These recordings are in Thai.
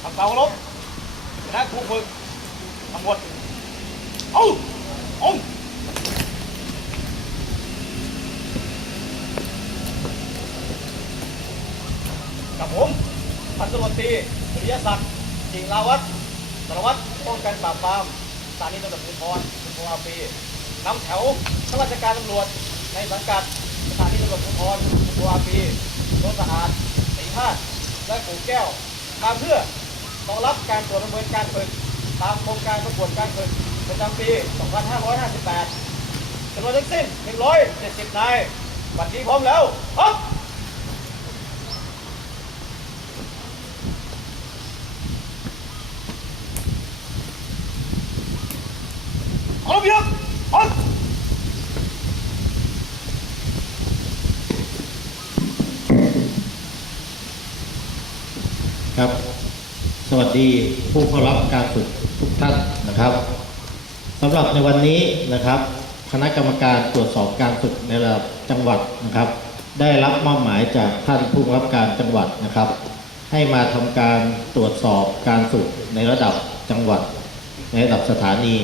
ำความเคารพคณะครูฝึกทั้งหมดเอาเอากับผมพันตำรวจตรีสุริยศักดิ์จิงลาวัฒน์สารวัตรป้องกันปราบปรามสถานีตำรวจภูธรคุณโมอาปีนำแถวข้าราชการตำรวจในสังกัดสถานีตำรวจภูธรคุณโมอาปีโนสะอาดสีธาตุและกู่แก้วมาเพื่อ รองรับการตรวจประเมินการฝึกตามโครงการประกวดการฝึกประจำปี 2558จำนวนทั้งสิ้น 170 นายบัดนี้พร้อมแล้วครับเอาระเบียบเอาครับ สวัสดีผู้เข้ารับการฝึกทุกท่านนะครับสำหรับในวันนี้นะครับ คณะกรรมการตรวจสอบการฝึกในระดับจังหวัดนะครับ ได้รับมอบหมายจากท่านผู้บังคับการจังหวัดนะครับ ให้มาทำการตรวจสอบการฝึกในระดับจังหวัด ในระดับสถานี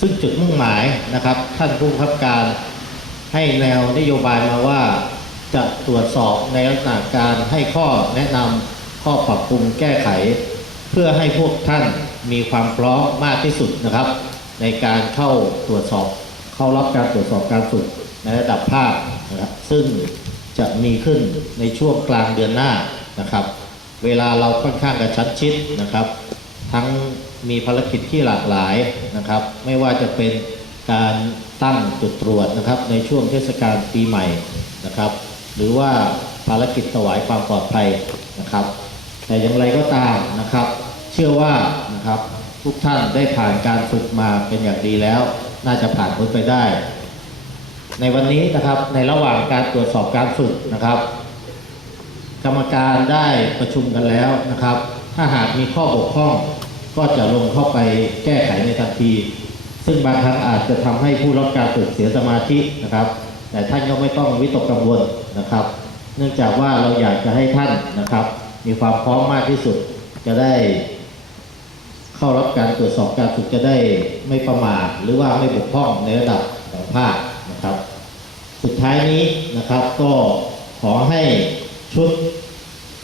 ซึ่งจุดมุ่งหมายนะครับ ท่านผู้บังคับการให้แนวนโยบายมาว่าจะตรวจสอบในลักษณะการให้ข้อแนะนำข้อปรับปรุงแก้ไข พื่อให้พวกท่านมีความพร้อมมากที่สุดนะครับ ในการเข้าตรวจสอบ เข้ารับการตรวจสอบการฝึกในระดับภาคนะครับซึ่งจะมีขึ้นในช่วงกลางเดือนหน้านะครับ เวลาเราค่อนข้างกระชั้นชิดนะครับ ทั้งมีภารกิจที่หลากหลายนะครับ ไม่ว่าจะเป็นการตั้งจุดตรวจนะครับ ในช่วงเทศกาลปีใหม่นะครับ หรือว่าภารกิจถวายความปลอดภัยนะครับ แต่อย่างไรก็ตามนะครับ ชื่อว่านะครับทุกท่านได้ผ่านการฝึกมาเป็นอย่างดีแล้ว น่าจะผ่านพ้นไปได้ ในวันนี้นะครับในระหว่างการตรวจสอบการฝึกนะครับ กรรมการได้ประชุมกันแล้วนะครับ ถ้าหากมีข้อบกพร่องก็จะลงเข้าไปแก้ไขในทันที ซึ่งบางครั้งอาจจะทำให้ผู้รับการฝึกเสียสมาธินะครับ แต่ท่านก็ไม่ต้องวิตกกังวลนะครับ เนื่องจากว่าเราอยากจะให้ท่านนะครับ มีความพร้อมมากที่สุดจะได้ เข้ารับการตรวจสอบการฝึกจะได้ไม่ประมาทหรือว่าไม่บกพร่องในระดับของภาคนะครับ สุดท้ายนี้นะครับก็ขอให้ชุด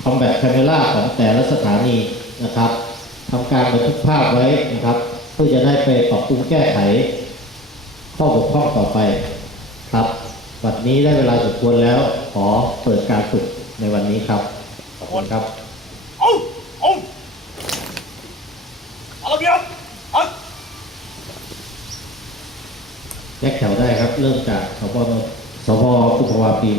Combat Camera ของแต่ละสถานีนะครับทำการบันทึกภาพไว้นะครับ เพื่อจะได้ไปปรับปรุงแก้ไข ข้อบกพร่องต่อไปครับวันนี้ได้เวลาสมควรแล้วขอเปิดการฝึกในวันนี้ครับขอบคุณครับ เอาเอาเอาระเบียบเอา แยกแถวได้ครับ เริ่มจากสพสพกุภาวาปี